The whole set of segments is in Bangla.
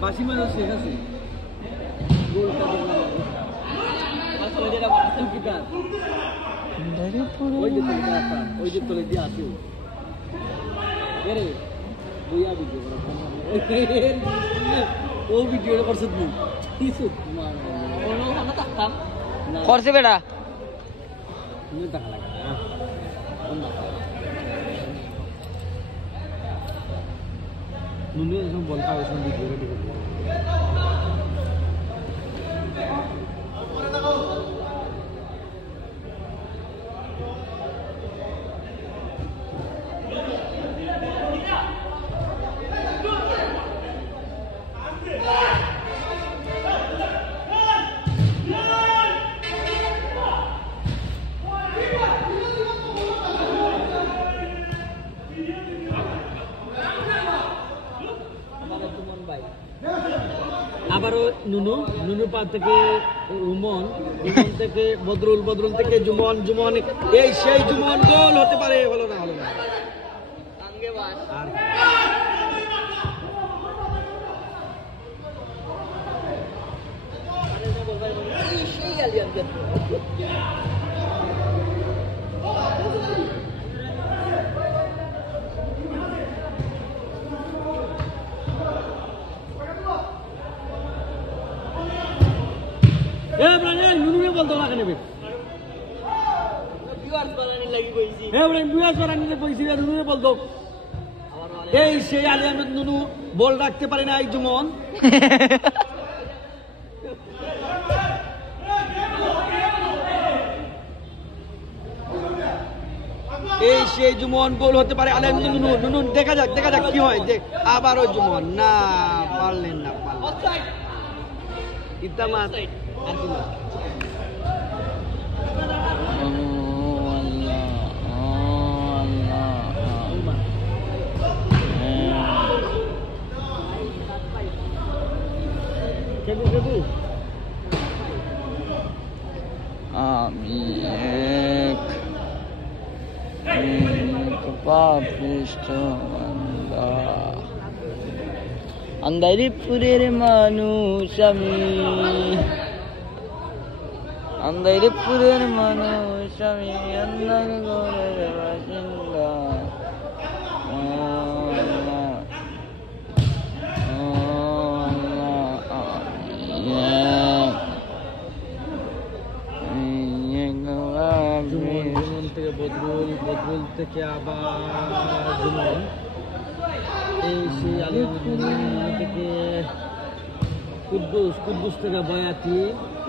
বাসি মানুষ শেষ আছে ওই যে তোলে দিয়ে আসে ও ভিডিও করছে করছে বেটা টাকা লাগে নুনু যখন বলতা ওই সময় ভিডিও রেডি করবো আবারও নুনু পা থেকে রুমন থেকে বদরুল থেকে জুমন এই সেই জুমন গোল হতে পারে হলো না নুনু বলতো না কেন নুনু বলতো এই সেই আলী আহমেদ নুনু বল রাখতে পারে না এই জুমন এই সেই জুমন গোল হতে পারে আলী আহমেদ নুনু দেখা যাক কি হয় দেখ আবারও জুমন না পারলেন না ইতামাত আমি এক পাপিষ্ঠ বান্দা আন্দারিপুরের মানুষ আমি আন্দারিপুরের মানুষ আমি আন্দারগড়ের বাসিন্দা থেকে বদরুল থেকে আবার জুমন এই সেই আলী থেকে কুদ্দুস থেকে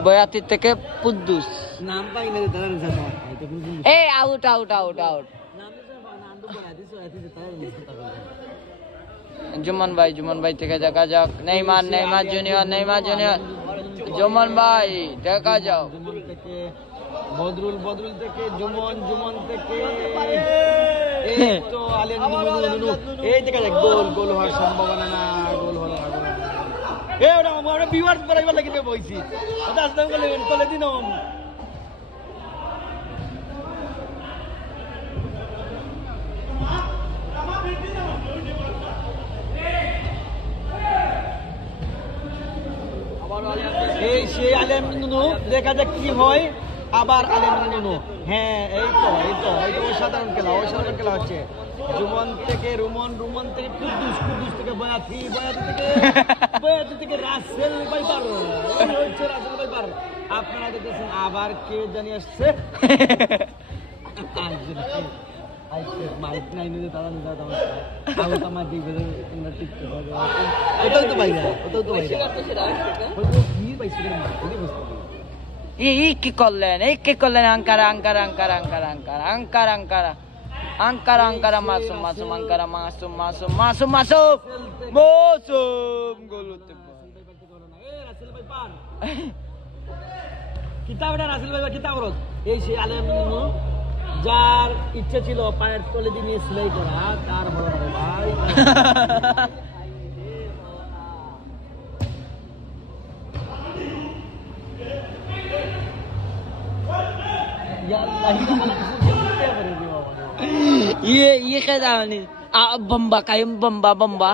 বয়াতি থেকে কুদ্দুস নাম পাই না এই আউট জুমন ভাই থেকে দেখা যাক নেইমার জুনিয়র জুমন ভাই দেখা যাও বদরুল থেকে জুমন থেকে এই তো আলী নুনু এই দেখা যাক গোল হওয়ার সম্ভাবনা না গোল হলো না এই আমরা ভিউয়ার্স বাড়াইবার লাগি বইছি ওটা আসতে গেলে তোলে দিনম এই সেই আলী নুনু দেখা যাক কি হয় আবার আলী নুনু হ্যাঁ এই তো অসাধারণ খেলা হচ্ছে জুমন থেকে রুমন থেকে কুদ্দুস থেকে বয়াতি থেকে রাসেল ভাইপার আপনারা দেখতেছেন আবার কে জানি আসছে মাইক নাই নিয়ে তারা ওটাও তো ভাই কি করলেন আঙ্কারা মাসুম গোল হতে এই সেই আলী নুনু যার ইচ্ছা ছিল পায়ের তলে দিয়ে সেলাই করা তার বড় ভাই ये क्या बम्बा